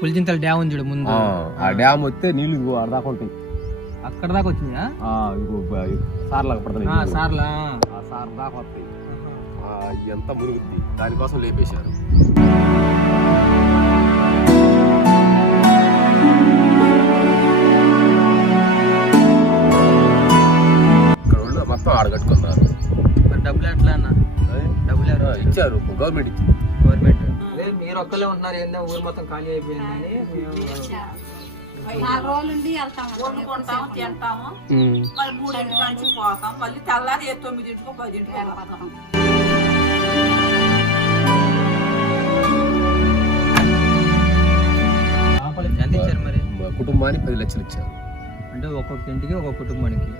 Pulichintala dam ఉంది చూడు ముందు. ఆ డ్యామ్ వస్తే నీళ్లు దాకా ఉంటాయి. అక్కడ దాకా వచ్చిందా? సార్లాగా పడుతుంది. సార్లా సార్ దాకా వస్తాయి. ఎంత మురుగుద్ది, దానికోసం లేపేశారు. ఇక్కడ వాళ్ళు మొత్తం ఆడగట్టుకున్నారు. మరి డబ్బులు ఎట్లా అన్న? డబ్బులు ఇచ్చారు, గవర్నమెంట్ ఇచ్చింది. గవర్నమెంట్ మీరు ఒక్కలే ఉన్నారు ఏంటో ఊరు మొత్తం ఖాళీ అయిపోయిందని 4 రోజులుండి వండుకుంటాము, తింటాము, మళ్ళీ 3 నుంచి పోతాం, మళ్ళీ తెల్లారి 9 10 వెళ్ళిపోతాం. ఎంత ఇచ్చారు మరి? కుటుంబానికి 10 లక్షలు ఇచ్చారు. అంటే ఒక్కొక్క ఇంటికి ఒక్కొక్క కుటుంబానికి.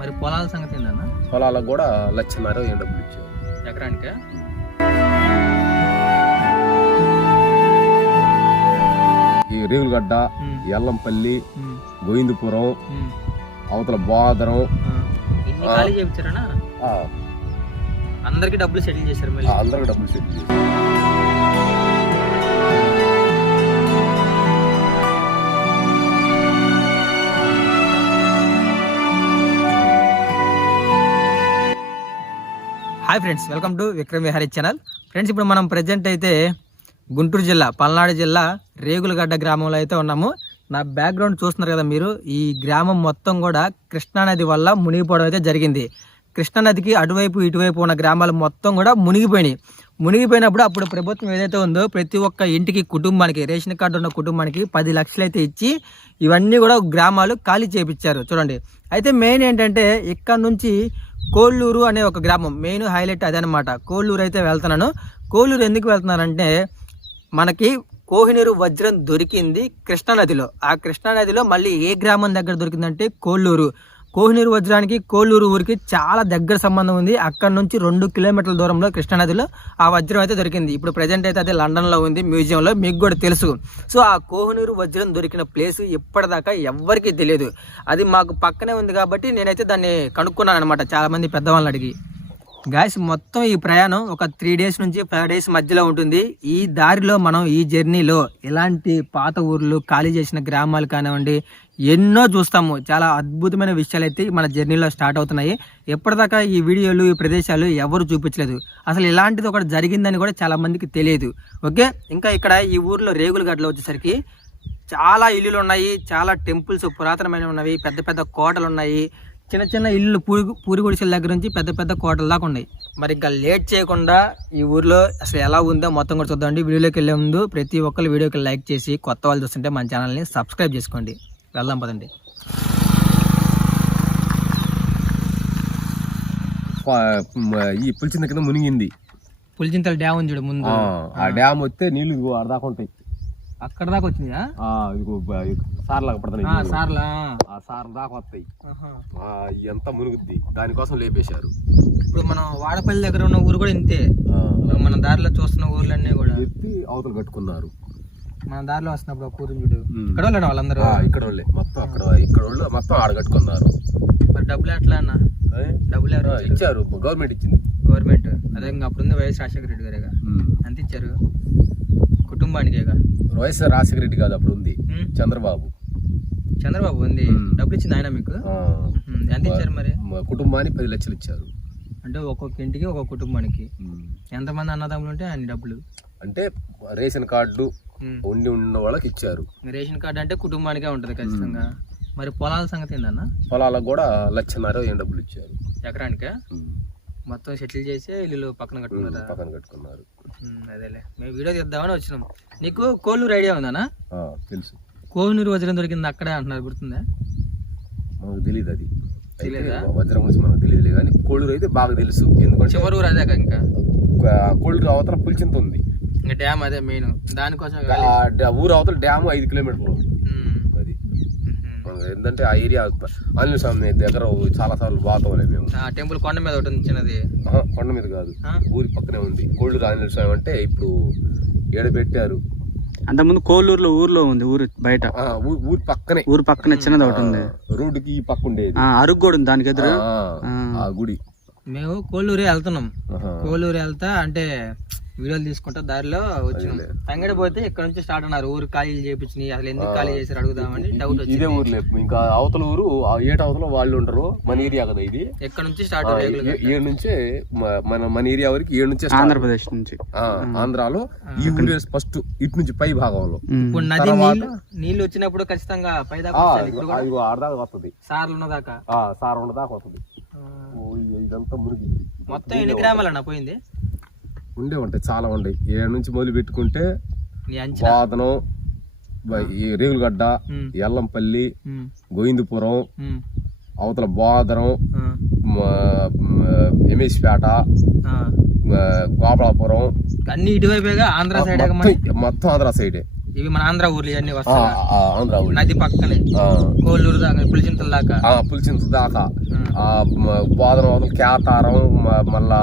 మరి పొలాల సంగతి ఏంటన్నా? పొలాలకు కూడా 1,50,000 డబ్బులు ఇచ్చారు. ఎకరానికా? ఈ రేగులగడ్డ, ఎల్లంపల్లి, గోవిందపురం, అవతల బోదరం ఖాళీ చేయించారనా? అందరికి డబ్బులు సెటిల్ చేశారు. మళ్ళీ అందరికి డబ్బులు సెటిల్ చేశారు. Hi friends, welcome to Vikram Vihari channel. Friends, ఇప్పుడు మనం ప్రజెంట్ అయితే గుంటూరు జిల్లా పల్నాడు జిల్లా రేగులగడ్డ గ్రామంలో అయితే ఉన్నాము. నా బ్యాక్గ్రౌండ్ చూస్తున్నారు కదా మీరు. ఈ గ్రామం మొత్తం కూడా కృష్ణానది వల్ల మునిగిపోవడం అయితే జరిగింది. కృష్ణానదికి అటువైపు ఇటువైపు ఉన్న గ్రామాలు మొత్తం కూడా మునిగిపోయినప్పుడు అప్పుడు ప్రభుత్వం ఏదైతే ఉందో ప్రతి ఒక్క ఇంటికి కుటుంబానికి రేషన్ కార్డు ఉన్న కుటుంబానికి 10 లక్షలు అయితే ఇచ్చి ఇవన్నీ కూడా గ్రామాలు ఖాళీ చేయించారు. చూడండి, అయితే మెయిన్ ఏంటంటే ఇక్కడ నుంచి కోళ్ళూరు అనే ఒక గ్రామం మెయిన్ హైలైట్ అదనమాట. కోళ్ళూరు అయితే వెళ్తున్నాను. కోళ్ళూరు ఎందుకు వెళ్తున్నానంటే మనకి కోహినూరు వజ్రం దొరికింది కృష్ణానదిలో. ఆ కృష్ణానదిలో మళ్ళీ ఏ గ్రామం దగ్గర దొరికిందంటే కోళ్ళూరు. కోహినూరు వజ్రానికి కోళ్ళూరు ఊరికి చాలా దగ్గర సంబంధం ఉంది. అక్కడ నుంచి 2 కిలోమీటర్ల దూరంలో కృష్ణానదిలో ఆ వజ్రం అయితే దొరికింది. ఇప్పుడు ప్రజెంట్ అయితే అదే లండన్లో ఉంది, మ్యూజియంలో, మీకు కూడా తెలుసు. సో ఆ కోహినూరు వజ్రం దొరికిన ప్లేస్ ఇప్పటిదాకా ఎవ్వరికీ తెలియదు. అది మాకు పక్కనే ఉంది కాబట్టి నేనైతే దాన్ని కనుక్కున్నాను అనమాట, చాలామంది పెద్దవాళ్ళని అడిగి. గాయస్, మొత్తం ఈ ప్రయాణం ఒక 3 డేస్ నుంచి 5 డేస్ మధ్యలో ఉంటుంది. ఈ దారిలో మనం ఈ జర్నీలో ఇలాంటి పాత ఊర్లు, ఖాళీ చేసిన గ్రామాలు కానివ్వండి, ఎన్నో చూస్తాము. చాలా అద్భుతమైన విషయాలు అయితే మన జర్నీలో స్టార్ట్ అవుతున్నాయి. ఎప్పటిదాకా ఈ వీడియోలు, ఈ ప్రదేశాలు ఎవరు చూపించలేదు. అసలు ఇలాంటిది ఒకటి జరిగిందని కూడా చాలా మందికి తెలియదు. ఓకే, ఇంకా ఇక్కడ ఈ ఊర్లో రేగులగడ్డలో వచ్చేసరికి చాలా ఇల్లులు ఉన్నాయి, చాలా టెంపుల్స్ పురాతనమైనవి ఉన్నవి, పెద్ద పెద్ద కోటలు ఉన్నాయి, చిన్న చిన్న ఇల్లు పూరి గుడిసెల దగ్గర నుంచి పెద్ద పెద్ద కోటల దాకా ఉన్నాయి. మరి ఇంకా లేట్ చేయకుండా ఈ ఊర్లో అసలు ఎలా ఉందో మొత్తం కూడా చూద్దామండి. వీడియోలోకి వెళ్ళే ముందు ప్రతి ఒక్కరు వీడియోకి లైక్ చేసి, కొత్త వాళ్ళు చూస్తుంటే మన ఛానల్ని సబ్స్క్రైబ్ చేసుకోండి. వెళ్దాం పదండి. ఈ పులిచింత కింద మునిగింది. పులిచింతల డ్యామ్ ఉంది చూడు ముందు. ఆ డ్యామ్ వస్తే నీళ్లు దాకా ఉంటాయి. అక్కడ దాకా వచ్చిందా? సార్లాగా పడుతుంది. సార్లా సార్ దాకా వస్తాయి. ఎంత మునుగుద్ది, దానికోసం లేపేశారు. ఇప్పుడు మనం వాడపల్లి దగ్గర ఉన్న ఊరు కూడా ఇంతే. మన దారిలో చూస్తున్న ఊర్లన్నీ కూడా ఎత్తి అవతలు కట్టుకున్నారు. మన దారిలో వస్తున్నప్పుడు ఒక ఊరు చూడు, ఇక్కడ వాళ్ళు వాళ్ళందరూ ఇక్కడ వాళ్ళే మొత్తం. ఇక్కడ వాళ్ళు మొత్తం ఆడగట్టుకున్నారు. మరి డబ్బులు ఎట్లా అన్న? డబ్బులు ఇచ్చారు, గవర్నమెంట్ ఇచ్చింది. గవర్నమెంట్ అదే అప్పుడు ఉంది వైఎస్ రాజశేఖర రెడ్డి గారేగా. ఎంత ఇచ్చారు కుటుంబానికేగా? వైఎస్ రాజశేఖర రెడ్డి కాదు, అప్పుడు ఉంది చంద్రబాబు ఉంది. డబ్బులు ఇచ్చింది ఆయన మీకు? ఎంత ఇచ్చారు మరి? కుటుంబానికి 10 లక్షలు ఇచ్చారు. అంటే ఒక్కొక్క ఇంటికి ఒక్కొక్క కుటుంబానికి. ఎంతమంది అన్నదమ్ములు ఉంటే అన్ని డబ్బులు. అంటే రేషన్ కార్డు ఉండి ఉన్న వాళ్ళకి ఇచ్చారు. రేషన్ కార్డు అంటే కుటుంబానికే ఉంటది ఖచ్చితంగా. మరి పొలాల సంగతి ఏందన్న? పొలాలకు కూడా 1,50,000 డబ్బులు ఇచ్చారు. ఎకరానికా? మొత్తం సెటిల్ చేసి ఇల్లు పక్కన కట్టుకున్నారు. అదేలే, మేము వీడియో తీద్దామని వచ్చినాం. నీకు కోళ్ళూరు ఐడియా ఉందనా? తెలుసు. కోహినూరు వజ్రం దొరికింది అక్కడే అంటున్నారు, గుర్తుందా? మనకు తెలియదు. అది తెలియదా? వజ్రం గురించి మనకు తెలియదు, కానీ కోళ్ళూరు అయితే బాగా తెలుసు. ఎందుకంటే చివరి ఊరు అదే. ఇంకా కోళ్ళూరు అవతల పులిచింత ఉంది, ఇంకా డ్యామ్ అదే మెయిన్. దానికోసం ఊరు అవతల డ్యామ్ 5 కిలోమీటర్లు. అది ఏంటంటే ఆ ఏరియా ఆంజనేయ స్వామి దగ్గర చాలా సార్లు బాగుతాం మేము. టెంపుల్ కొండ మీద ఒకటి ఉంది చిన్నది. కొండ మీద కాదు, ఊరి పక్కనే ఉంది. కోళ్ళూరు ఆంజనేయ స్వామి అంటే ఇప్పుడు ఏడ పెట్టారు. అంతకుముందు కోళ్ళూరులో ఊర్లో ఉంది, ఊరు బయట ఊరు పక్కనే చిన్నది ఒకటి ఉంది. రోడ్డుకి ఈ పక్క ఉండేది అరుగు కూడా ఉంది దానికి ఎదురు. ఆ గుడి మేము కోళ్ళూరు వెళ్తున్నాం. కోళ్ళూరు వెళ్తా అంటే వీడియోలు తీసుకుంటా దారిలో వచ్చినాం. తంగడి పోతే ఇక్కడ నుంచి స్టార్ట్ అన్నారు. ఊరు ఖాళీ చేయించి అసలు ఎందుకు ఖాళీ చేశారు అడుగుదామని డౌట్ వచ్చింది. ఇదే ఊర్లే ఇంకా అవతల ఊరు ఏట అవతల వాళ్ళు ఉంటారు. మన ఏరియా కదా ఇది. ఎక్కడ నుంచి స్టార్ట్? ఏడు నుంచే మన ఏరియా వరకు 7 నుంచే ఆంధ్రప్రదేశ్ నుంచి. ఆంధ్రాలో ఈ ఊరు ఫస్ట్ ఇటు నుంచి పై భాగంలో. ఇప్పుడు నది నీళ్ళు వచ్చినప్పుడు ఖచ్చితంగా పై దాకా ఆడదాకా వస్తుంది. సార్లు ఉన్నదాకా సార్ ఉన్నదాకా వస్తుంది. ఇదంతా మునిగి మొత్తం ఎన్ని గ్రామాలన్నా పోయింది? ఉండే ఉంటాయి, చాలా ఉంటాయి. 7 నుంచి మొదలు పెట్టుకుంటే బాదనం, రేగులగడ్డ, ఎల్లంపల్లి, గోవిందపురం, అవతల బాదరం, ఎమేసిపేట, గోపాలపురం అన్ని ఇటువైపుగా ఆంధ్ర సైడ్. మొత్తం ఆంధ్ర సైడే. ఇవి మన ఆంధ్ర ఊర్లు అన్ని వస్తాయి. ఆంధ్ర ఊర్లు నది పక్కనే కోళ్ళూరు దాకా పులిచింతల దాకా. పులిచింతల దాకా బాదరం, కేతారం, మళ్ళా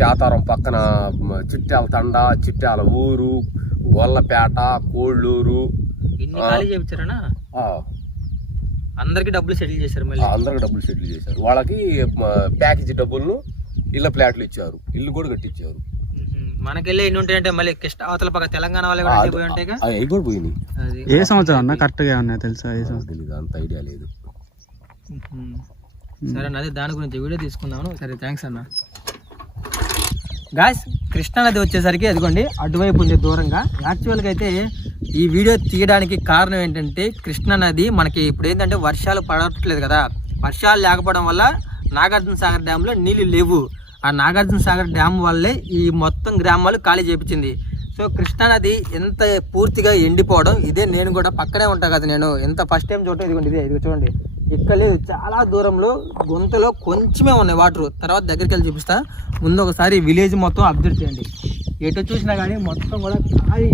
కేతారం పక్కన చిట్యాల తండ, చిట్యాల ఊరు, గొల్లపేట, కోళ్ళూరు. ఇన్ని ఖాళీ చేయించారనా? అందరికి డబ్బులు సెటిల్ చేశారు. మళ్ళీ అందరికి డబ్బులు సెటిల్ చేశారు. వాళ్ళకి ప్యాకేజీ డబ్బులను ఇళ్ళ ప్లాట్లు ఇచ్చారు, ఇల్లు కూడా కట్టించారు. మనకెళ్ళి ఎన్ని ఉంటాయంటే మళ్ళీ కృష్ణ అవతల పక్క తెలంగాణ వాళ్ళు కూడా పోయి ఉంటాయి. అవి కూడా పోయినాయి. ఏ సంవత్సరం అన్న కరెక్ట్ గా ఉన్నాయి తెలుసా? తెలీదు, అంత ఐడియా లేదు. సరే అన్న, అదే దాని గురించి వీడియో తీసుకుందాము. సరే, థ్యాంక్స్ అన్న. గాయ్స్, కృష్ణా నది వచ్చేసరికి అదిగోండి అటువైపు ఉంది దూరంగా. యాక్చువల్గా అయితే ఈ వీడియో తీయడానికి కారణం ఏంటంటే కృష్ణా నది మనకి ఇప్పుడు ఏంటంటే వర్షాలు పడట్లేదు కదా. వర్షాలు లేకపోవడం వల్ల నాగార్జున సాగర్ డ్యాంలో నీళ్ళు లేవు. ఆ నాగార్జున సాగర్ డ్యామ్ వల్లే ఈ మొత్తం గ్రామాలు ఖాళీ చేయించింది. సో కృష్ణా నది ఎంత పూర్తిగా ఎండిపోవడం ఇదే. నేను కూడా పక్కనే ఉంటా కదా, నేను ఎంత ఫస్ట్ టైం చూడటం ఇదిగోండి ఇదే. ఇది చూడండి, ఇక్కడ లేదు, చాలా దూరంలో గుంతలో కొంచెమే ఉన్నాయి వాటర్. తర్వాత దగ్గరికి వెళ్ళి చూపిస్తా. ముందు ఒకసారి విలేజ్ మొత్తం అబ్జర్వ్ చేయండి. ఎటు చూసినా కానీ మొత్తం కూడా ఖాళీ.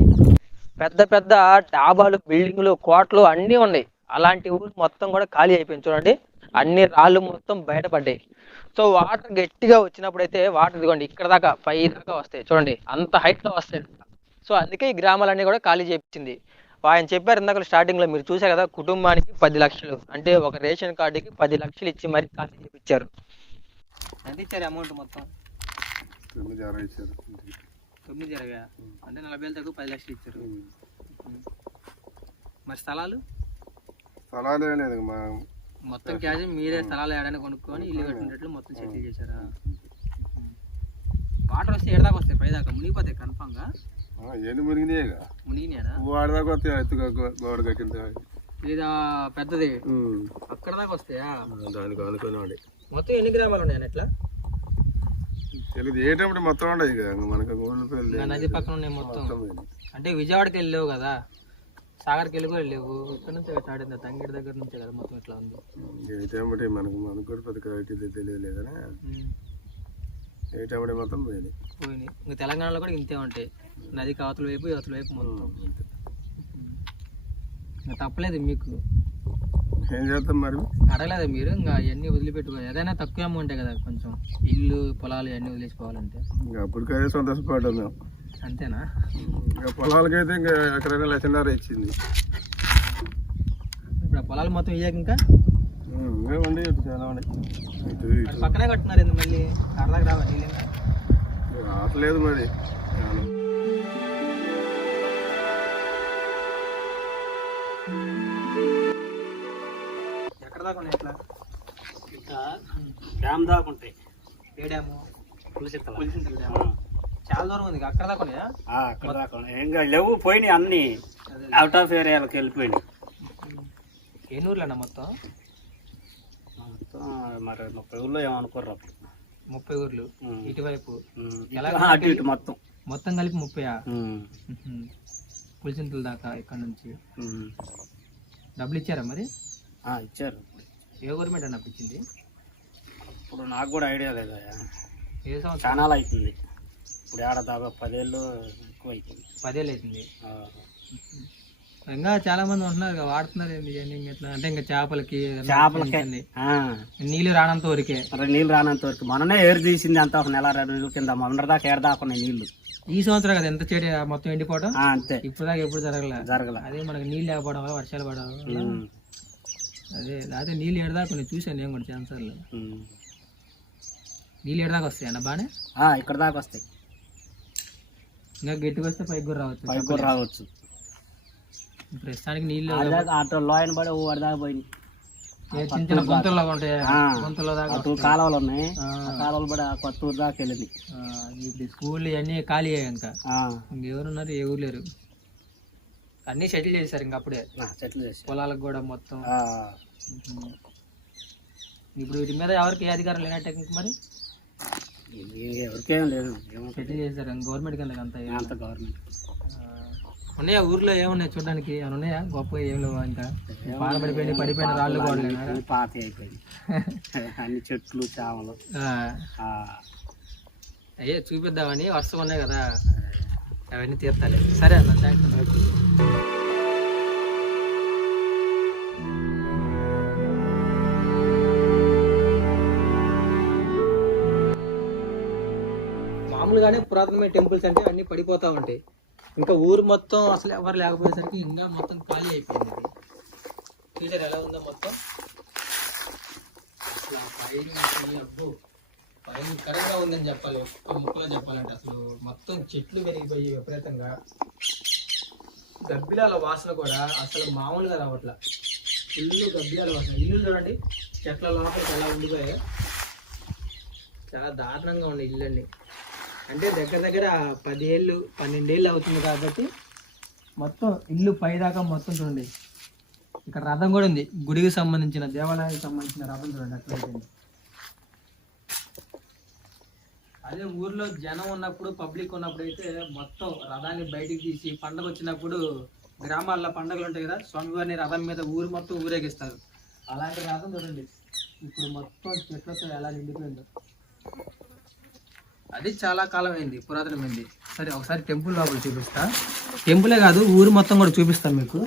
పెద్ద పెద్ద డాబాలు, బిల్డింగ్లు, కోటలు అన్నీ ఉన్నాయి. అలాంటి ఊరు మొత్తం కూడా ఖాళీ అయిపోయింది. చూడండి, అన్ని రాళ్ళు మొత్తం బయటపడ్డాయి. సో వాటర్ గట్టిగా వచ్చినప్పుడు అయితే వాటర్ ఇదిగోండి ఇక్కడ దాకా 5 దాకా వస్తాయి. చూడండి, అంత హైట్లో వస్తాయి. సో అందుకే ఈ గ్రామాలన్నీ కూడా ఖాళీ చేయించింది. ఆయన చెప్పారు ఇందాక స్టార్టింగ్లో, మీరు చూసారు కదా, కుటుంబానికి 10 లక్షలు అంటే ఒక రేషన్ కార్డుకి 10 లక్షలు ఇచ్చి మరి ఖాళీ చేయించారు. ఎంత ఇచ్చారు అమౌంట్ మొత్తం? 9,20 అంటే 40,000 తక్కువ 10 లక్షలు ఇచ్చారు. మరి స్థలాలు మొత్తం క్యాష్ మీరే స్థలాలు ఏడాన్ని కొనుక్కొని ఇల్లు కట్టినట్లు మొత్తం సెటిల్ చేశారా? వాటర్ వస్తే ఎడదాకా వస్తాయి, పైదాకా మునిగిపోతాయి కన్ఫామ్ గా. మునిగినాయా? లేదా పెద్దది అక్కడ దాకా వస్తాయా? మొత్తం ఎన్ని గ్రామాలు ఉన్నాయి ఎట్లా? నది పక్కన ఉన్నాయి మొత్తం. అంటే విజయవాడకి వెళ్ళలేవు కదా, సాగర్కి వెళ్ళి కూడా వెళ్ళలేవు. ఇక్కడ నుంచి స్టార్ట్ తంగిడి దగ్గర నుంచే కదా మొత్తం ఇట్లా ఉంది. పోయినాయి. ఇంకా తెలంగాణలో కూడా ఇంతే ఉంటాయి. నది అవతల వైపు అవతల వైపు మొత్తం. ఇంకా తప్పలేదు మీకు, ఏం చేద్దాం మరి. అడగలేదు మీరు ఇంకా అవన్నీ వదిలిపెట్టుకో. ఏదైనా తక్కువ అమౌంటే కదా, కొంచెం ఇల్లు పొలాలు ఇవన్నీ వదిలేసుకోవాలంటే. ఇంకా అప్పటికైతే సంతోషపడ్డాం మేము. అంతేనా? ఇంకా పొలాలకైతే ఇంకా ఎక్కడైనా 1,00,000 ఇచ్చింది. ఇప్పుడు ఆ పొలాలు మొత్తం ఇయ్యాక ఇంకా ఇవేమండి చాలా ఉన్నాయి. పక్కనే కట్టున్నారు ఎందుకు మళ్ళీ? అరదాకా రావాలి రావట్లేదు మరి. ఎక్కడ దాకా ఉన్నాయి ఎట్లా? డ్యామ్ దాకా ఉంటాయి. ఏ డ్యాము? పులిచింతల డ్యామ్. చాలా దూరం ఉంది. అక్కడ దాకా ఉన్నాయా? అక్కడ దాకా ఉన్నాయి. ఇంకా లేవు, పోయినాయి అన్ని అవుట్ ఆఫ్ ఏరియాలకు వెళ్ళిపోయినాయి. ఎన్ని ఊర్లు అన్న మొత్తం? మొత్తం మరి 30 ఊర్లో ఏమనుకోర్రు అప్పుడు. 30 ఊర్లు ఇటువైపు అటు ఇటు మొత్తం మొత్తం కలిపి 30. పులిచింతల దాకా ఇక్కడ నుంచి డబ్బులు ఇచ్చారా మరి? ఇచ్చారు. ఏ గవర్నమెంట్ అన్న ఇచ్చింది? ఇప్పుడు నాకు కూడా ఐడియా లేదా. ఏ సంవత్సరం? చాలా అవుతుంది. ఇప్పుడు ఏడ దాకా 10 ఏళ్ళు ఎక్కువ అవుతుంది. 10 ఏళ్ళు అవుతుంది. ఇంకా చాలా మంది ఉంటున్నారు కదా, వాడుతున్నారు ఎట్లా అంటే ఇంకా చేపలకి నీళ్ళు రానంత వరకే. నీళ్ళు రానంత వరకు మననే ఏరు తీసింది అంత ఒక నెల 2 నెలల కింద. మొన్న దాకా ఏడు దాకా ఉన్నాయి నీళ్లు. ఈ సంవత్సరం కదా ఎంత చెడు మొత్తం ఎండిపోవడం. అంతే, ఇప్పుడు దాకా ఎప్పుడు జరగలే. అదే మనకి నీళ్ళు లేకపోవడం వల్ల, వర్షాలు పడడం వల్ల. అదే లేకపోతే నీళ్ళు ఏడదాకా కొన్ని చూసాను నేను కూడా ఛాన్సర్లు. నీళ్ళు ఎడదాకా వస్తాయి అన్న బాగానే, ఇక్కడ దాకా వస్తాయి, ఇంకా గట్టిగా వస్తే పైకి కూడా రావచ్చు. పైకి కూడా రావచ్చు. ప్రస్తుతానికి నీళ్ళు అటు లోయన పడి వాడి దాకా పోయింది. చిన్న చిన్న గుంతల్లో ఉంటాయి, గుంతల్లో దాకా అటు కాలువలు ఉన్నాయి, కాలువలు పడి ఆ కొత్తూరు దాకా వెళ్ళింది. ఇప్పుడు స్కూల్ అన్నీ ఖాళీ అయ్యాయి, ఇంకా ఇంకెవరున్నారు, ఎవరు లేరు, అన్నీ సెటిల్ చేశారు ఇంకా అప్పుడే సెటిల్ చేసి పొలాలకు కూడా మొత్తం. ఇప్పుడు వీటి మీద ఎవరికి ఏ అధికారం లేనట్టు ఇంక మరి ఎవరికేం లేదు, సెటిల్ చేశారు గవర్నమెంట్ కింద అంతా. అంత గవర్నమెంట్. ఉన్నాయా ఊర్లో ఏమున్నాయి చూడడానికి, ఏమైనా ఉన్నాయా గొప్ప? ఏం లేవు, ఇంకా పడిపోయిన రాళ్ళు కూడా పాత అయిపోయింది. అన్ని చెట్లు చామలు అయ్యే చూపిద్దామని వరుసగా ఉన్నాయి కదా, అవన్నీ తీర్తాలి. సరే అన్న, థ్యాంక్స్. మామూలుగానే పురాతనమైన టెంపుల్స్ అంటే అన్ని పడిపోతా ఉంటాయి, ఇంకా ఊరు మొత్తం అసలు ఎవరు లేకపోయేసరికి ఇంకా మొత్తం ఖాళీ అయిపోయింది. ఇది చూసారు ఎలా ఉందో మొత్తం, అసలు భయంకరంగా ఉందని చెప్పాలి, ఒక్క ముక్కలో చెప్పాలంటే. అసలు మొత్తం చెట్లు పెరిగిపోయి విపరీతంగా, గబ్బిలాల వాసన కూడా అసలు మామూలుగా రావట్లా, ఇల్లు గబ్బిలాల వాసన. ఇల్లు చూడండి చెట్ల లోపలికి ఎలా ఉండిపోయాయి, చాలా దారుణంగా ఉన్నాయి ఇళ్ళన్నీ. అంటే దగ్గర దగ్గర 10 ఏళ్ళు 12 ఏళ్ళు అవుతుంది కాబట్టి మొత్తం ఇల్లు పైదాకా మొత్తం చూడండి. ఇక్కడ రథం కూడా ఉంది, గుడికి సంబంధించిన దేవాలయానికి సంబంధించిన రథం చూడండి అట్లయితే. అదే ఊర్లో జనం ఉన్నప్పుడు, పబ్లిక్ ఉన్నప్పుడు అయితే మొత్తం రథాన్ని బయటికి తీసి పండగ వచ్చినప్పుడు గ్రామాల్లో పండుగలు ఉంటాయి కదా, స్వామివారిని రథం మీద ఊరు మొత్తం ఊరేగిస్తారు. అలాంటి రథం చూడండి ఇప్పుడు మొత్తం చెట్లతో ఎలా నిండిపోయిందో. అది చాలా కాలం అయింది, పురాతనమైంది. సరే ఒకసారి టెంపుల్ లోపల చూపిస్తా, టెంపులే కాదు ఊరు మొత్తం కూడా చూపిస్తాను మీకు.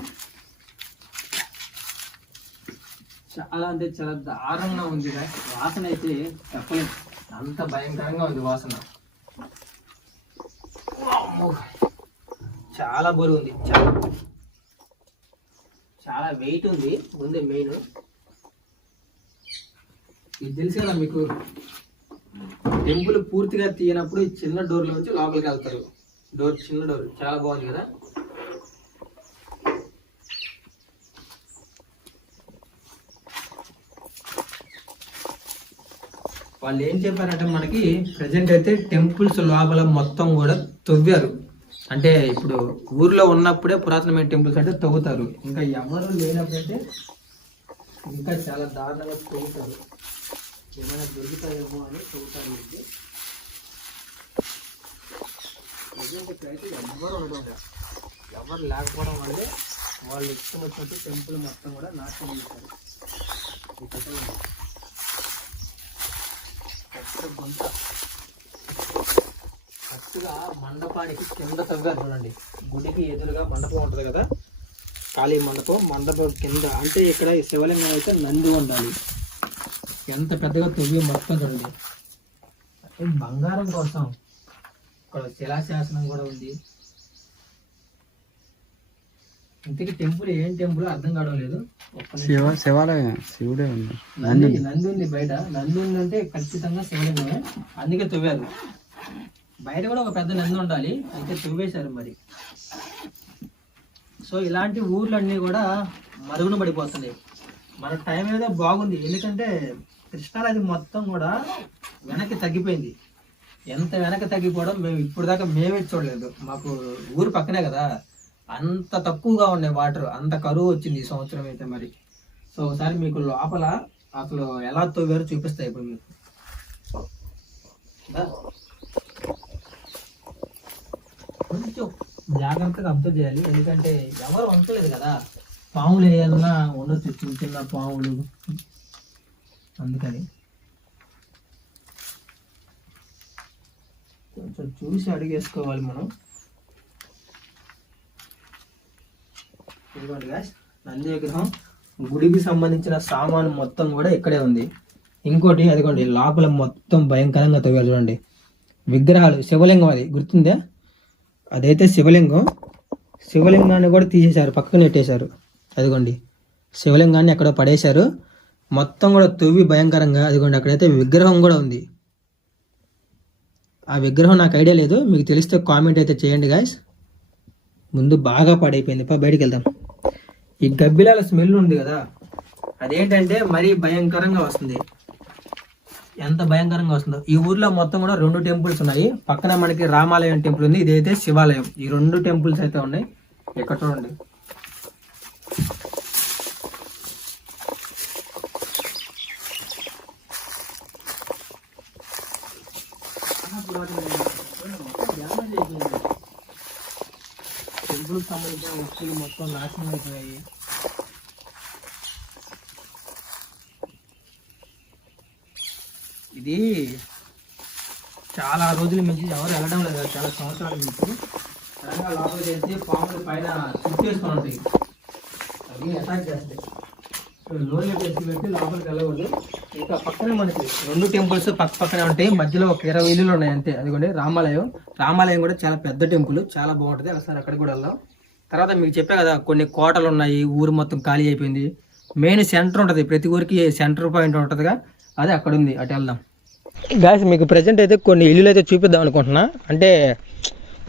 చాలా అంటే చాలా దారుణంగా ఉంది, వాసన అయితే చెప్పలేదు, అంత భయంకరంగా ఉంది వాసన. చాలా బరువు ఉంది, చాలా వెయిట్ ఉంది ముందే మెయిన్. ఇది తెలుసు కదా మీకు, టెంపుల్ పూర్తిగా తీయనప్పుడు ఈ చిన్న డోర్లో నుంచి లోపలికి వెళ్తారు. డోర్ చిన్న డోర్ చాలా బాగుంది కదా. వాళ్ళు ఏం చెప్పారంటే మనకి ప్రజెంట్ అయితే టెంపుల్స్ లోపల మొత్తం కూడా తవ్వారు. అంటే ఇప్పుడు ఊర్లో ఉన్నప్పుడే పురాతనమైన టెంపుల్స్ అంటే తవ్వుతారు, ఇంకా ఎవరు లేనప్పుడైతే ఇంకా చాలా దారుణంగా తవ్వుతారు. ఏమైనా దొరుకుతాయేమో అని తవ్వుతారు. ప్రజెంట్ ఇక్కడైతే ఎవరు ఉండదు, ఎవరు లేకపోవడం వల్లే వాళ్ళు ఇష్టం వచ్చినట్టు టెంపుల్ మొత్తం కూడా నాశనం చేశారు. గుంత కరెక్ట్గా మండపానికి కింద తవ్వారు చూడండి. గుడికి ఎదురుగా మండపం ఉంటుంది కదా, ఖాళీ మండపం కింద. అంటే ఇక్కడ ఈ శివలింగం అయితే నంది ఉండాలి. ఎంత పెద్దగా తవ్వి మొత్తం చూడండి. బంగారం కోసం ఇక్కడ శిలాశాసనం కూడా ఉంది. ఇంతకీ టెంపుల్ ఏం టెంపుల్ అర్థం కావడం లేదు. శివాలయం, శివుడే ఉంది, నంది ఉంది బయట. నంది ఉందంటే ఖచ్చితంగా శివలింగమే, అందుకే తవ్వారు. బయట కూడా ఒక పెద్ద నంది ఉండాలి, అయితే తవ్వేశారు మరి. సో ఇలాంటి ఊర్లన్నీ కూడా మరుగున పడిపోతున్నాయి. మన టైం ఏదో బాగుంది, ఎందుకంటే కృష్ణానది మొత్తం కూడా వెనక్కి తగ్గిపోయింది. ఎంత వెనక్కి తగ్గిపోవడం మేము ఇప్పుడు దాకా మేమే చూడలేదు. మాకు ఊరు పక్కనే కదా, అంత తక్కువగా ఉన్నాయి వాటర్, అంత కరువు వచ్చింది ఈ సంవత్సరం అయితే మరి. సో ఒకసారి మీకు లోపల అసలు ఎలా తవ్వారో చూపిస్తాయి ఇప్పుడు మీకు. కొంచెం జాగ్రత్తగా అబ్జర్వ్ చేయాలి, ఎందుకంటే ఎవరు వంచలేదు కదా. పాములు ఏదన్నా ఉండొచ్చు, చిన్న చిన్న పాములు, అందుకని కొంచెం చూసి అడిగేసుకోవాలి మనం. ఇదిగోండి గాయ్స్, నంది విగ్రహం, గుడికి సంబంధించిన సామాను మొత్తం కూడా ఇక్కడే ఉంది. ఇంకోటి అదిగోండి లోపల మొత్తం భయంకరంగా తవ్వారు చూడండి. విగ్రహాలు, శివలింగం అది గుర్తుందా, అదైతే శివలింగం. శివలింగాన్ని కూడా తీసేశారు, పక్కకు నెట్టేశారు. అదిగోండి శివలింగాన్ని అక్కడ పడేశారు, మొత్తం కూడా తవ్వి భయంకరంగా. అదిగోండి అక్కడైతే విగ్రహం కూడా ఉంది. ఆ విగ్రహం నాకు ఐడియా లేదు, మీకు తెలిస్తే కామెంట్ అయితే చేయండి గాయస్. ముందు బాగా పాడైపోయింది, బయటికి వెళ్దాం. ఈ గబ్బిలాల స్మెల్ ఉంది కదా, అదేంటంటే మరీ భయంకరంగా వస్తుంది. ఎంత భయంకరంగా వస్తుందో. ఈ ఊర్లో మొత్తం కూడా 2 టెంపుల్స్ ఉన్నాయి. పక్కన మనకి రామాలయం టెంపుల్ ఉంది, ఇదైతే శివాలయం. ఈ 2 టెంపుల్స్ అయితే ఉన్నాయి. ఇక్కడ చూడండి. టెంపుల్ సంబంధించిన వస్తువులు మొత్తం నాశనం అయిపోయాయి. ఇది చాలా రోజుల నుంచి ఎవరు వెళ్ళడం లేదు, చాలా సంవత్సరాల నుంచి. సడన్గా లోపలికి వెళ్తే పాములు పైన చుట్టేసుకొని ఉంటాయి, అవి అటాక్ చేస్తాయి. సో లోన్లో చేసి పెట్టి లోపలికి వెళ్ళకూడదు. ఇంకా పక్కనే మనకి 2 టెంపుల్స్ పక్కనే ఉంటాయి, మధ్యలో ఒక 20 ఇల్లులు ఉన్నాయి అంతే. అదిగోండి రామాలయం. రామాలయం కూడా చాలా పెద్ద టెంపుల్, చాలా బాగుంటుంది. ఒకసారి అక్కడికి కూడా వెళ్దాం. తర్వాత మీకు చెప్పా కదా కొన్ని కోటలు ఉన్నాయి, ఊరు మొత్తం ఖాళీ అయిపోయింది. మెయిన్ సెంటర్ ఉంటుంది, ప్రతి ఊరికి సెంటర్ పాయింట్ ఉంటుందిగా, అదే అక్కడ ఉంది. అటు వెళ్దాం గాయస్. మీకు ప్రజెంట్ అయితే కొన్ని ఇల్లులు అయితే చూపిద్దాం అనుకుంటున్నా. అంటే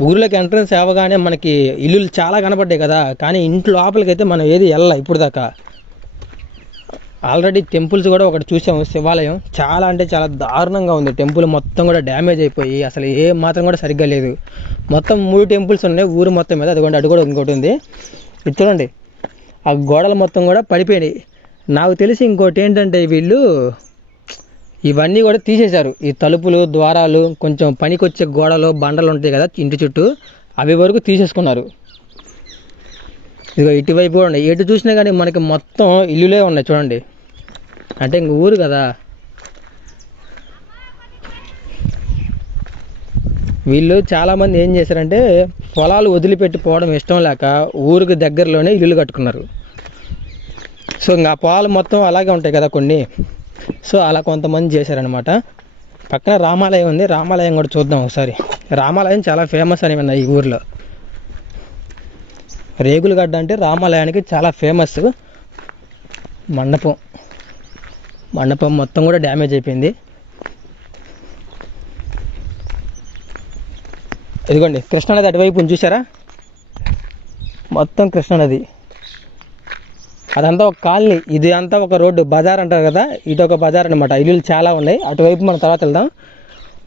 ఊర్లోకి ఎంట్రన్స్ అవ్వగానే మనకి ఇల్లులు చాలా కనపడ్డాయి కదా, కానీ ఇంట్లో లోపలికి అయితే మనం ఏది వెళ్ళాలి ఇప్పుడు దాకా. ఆల్రెడీ టెంపుల్స్ కూడా ఒకటి చూసాము, శివాలయం. చాలా అంటే చాలా దారుణంగా ఉంది. టెంపుల్ మొత్తం కూడా డ్యామేజ్ అయిపోయి అసలు ఏ మాత్రం కూడా సరిగ్గా లేదు. మొత్తం 3 టెంపుల్స్ ఉన్నాయి ఊరు మొత్తం మీద. అదిగోండి అటు కూడా ఇంకోటి ఉంది. ఇది చూడండి, ఆ గోడలు మొత్తం కూడా పడిపోయినాయి. నాకు తెలిసి ఇంకోటి ఏంటంటే వీళ్ళు ఇవన్నీ కూడా తీసేశారు. ఈ తలుపులు, ద్వారాలు, కొంచెం పనికొచ్చే గోడలు, బండలు ఉంటాయి కదా ఇంటి చుట్టూ, అవి వరకు తీసేసుకున్నారు. ఇదిగో ఇటువైపు కూడా ఉన్నాయి. ఎటు చూసినా కానీ మనకి మొత్తం ఇల్లులే ఉన్నాయి చూడండి. అంటే ఇంక ఊరు కదా. వీళ్ళు చాలామంది ఏం చేశారంటే పొలాలు వదిలిపెట్టి పోవడం ఇష్టం లేక ఊరికి దగ్గరలోనే ఇల్లులు కట్టుకున్నారు. సో ఇంకా ఆ పొలాలు మొత్తం అలాగే ఉంటాయి కదా కొన్ని. సో అలా కొంతమంది చేశారనమాట. పక్కన రామాలయం ఉంది, రామాలయం కూడా చూద్దాం ఒకసారి. రామాలయం చాలా ఫేమస్ అని విన్నా ఈ ఊర్లో. రేగులగడ్డ అంటే రామాలయానికి చాలా ఫేమస్. మండపం మొత్తం కూడా డ్యామేజ్ అయిపోయింది. ఇదిగోండి కృష్ణానది అటువైపు చూసారా, మొత్తం కృష్ణానది. అదంతా ఒక కాలనీ, ఇది అంతా ఒక రోడ్డు, బజార్ అంటారు కదా, ఇటు ఒక బజార్ అనమాట. ఇల్లులు చాలా ఉన్నాయి. అటువైపు మనం తర్వాత వెళ్దాం.